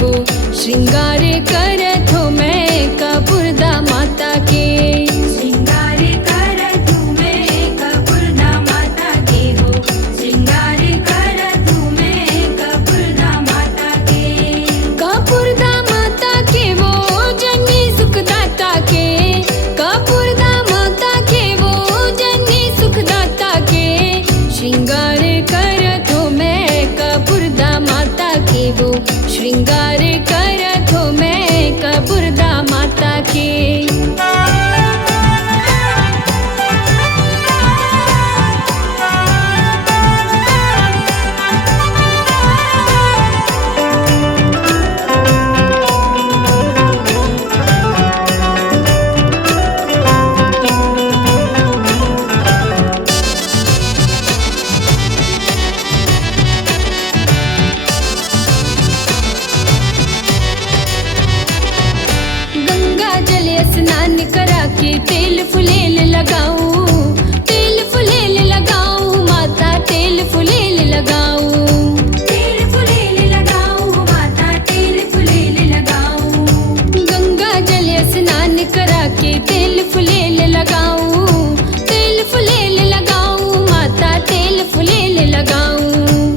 वो श्रृंगार करत हो मैं कपूरदा माता के। श्रृंगार करत हूँ मैं कपूरदा माता के हो, श्रृंगार करत हूँ मैं कपूरदा माता के। कपूरदा माता के वो जननी सुखदाता के, कपूरदा माता के वो जननी सुखदाता के। श्रृंगार करत हो मैं कपूरदा माता के वो श्रृंगार करत हो मैं कपूरदा माता के। स्नान करा के तेल फुलेल लगाऊं, तेल फुलेल लगाऊं माता, तेल फुलेल लगाऊं। तेल फुलेल लगाऊं माता, तेल फुलेल लगाऊं। गंगा जल स्नान करा के तेल फुलेल लगाऊं, तेल फुलेल लगाऊं माता, तेल फुलेल लगाऊं।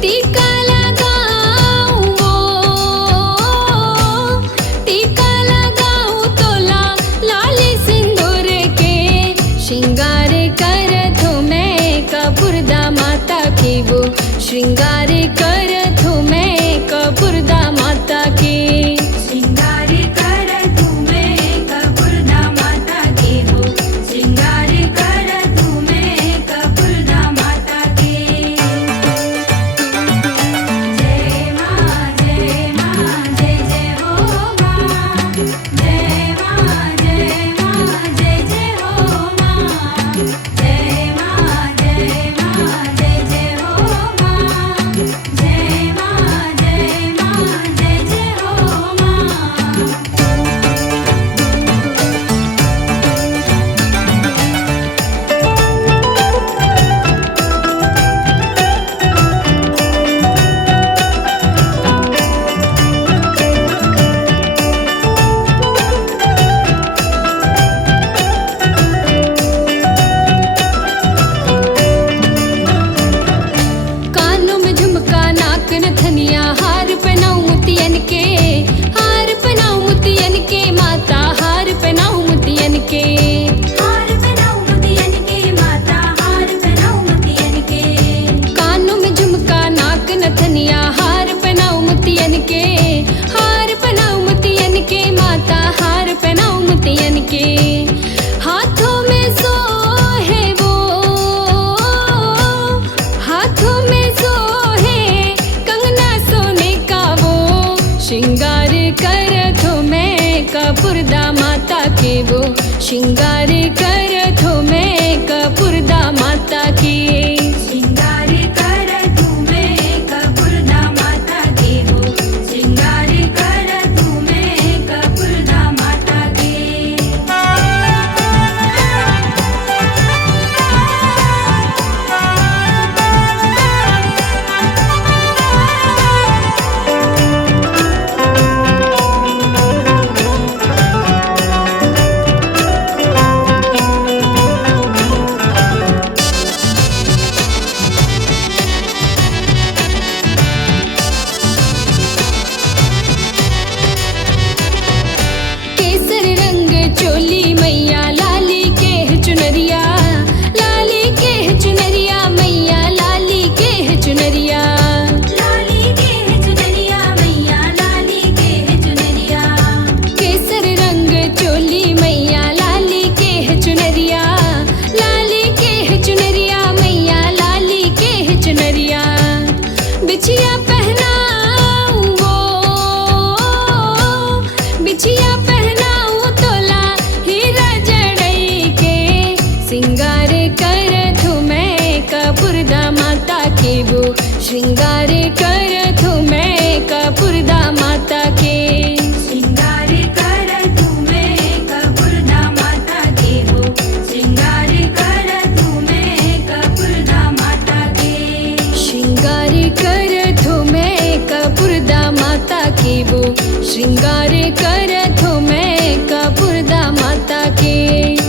टीका लगाऊं टीका श्रृंगार करत हो मैं कपूरदा माता के वो श्रृंगार करत हो मैं कपूरदा माता के। श्रृंगार करत हूँ मैं कपूरदा माता के हो, श्रृंगार करत हूँ मैं कपूरदा माता के। जय माँ जय माँ जय जय हो माँ, जय माँ जय माँ जय जय हो माँ, जय माँ जय माँ जय जय हो माँ, जय माँ जय माँ जय जय हो माँ। कानों में झुमका नाक नथनिया हार पहनाऊं मोतियन के, हार पहनाऊं मोतियन के माता, हार पहनाऊं मोतियन के। हार पहनाऊं मोतियन के माता, हार पहनाऊं मोतियन के। कानों में झुमका नाक नथनिया हार पहनाऊं मोतियन के, हार पहनाऊं मोतियन के माता, हार पहनाऊं मोतियन के। हाथों में सोहे वो, हाथों में सोहे कंगना सोने का वो श्रृंगार करत हो मैं कपूरदा माता के वो श्रृंगार करत हो मैं कपूरदा माता के। श्रृंगार करत हूँ मैं कपूरदा माता के हो, श्रृंगार करत हूँ मैं कपूरदा माता के। केसर रंग चोली मैया, लाली के है चुनरिया, लाली के है चुनरिया मैया, लाली के है चुनरिया। लाली के है चुनरिया मैया, लाली के है चुनरिया। केसर रंग चोली मैया, लाली के है चुनरिया, लाली के है चुनरिया मैया, लाली के है चुनरिया। बिछिया पहनाऊं बिछिया पहनाऊं तोला हीरा जड़ई के। श्रृंगार करत हूँ मैं कपूरदा माता के वो श्रृंगार करत हूँ मैं कपूरदा माता के। श्रृंगार करत हूँ मैं कपूरदा माता के हो, श्रृंगार करत हूँ मैं कपूरदा माता के। श्रृंगार करत हो मैं कपूरदा माता के केवो श्रृंगार करत हो मैं कपूरदा माता के।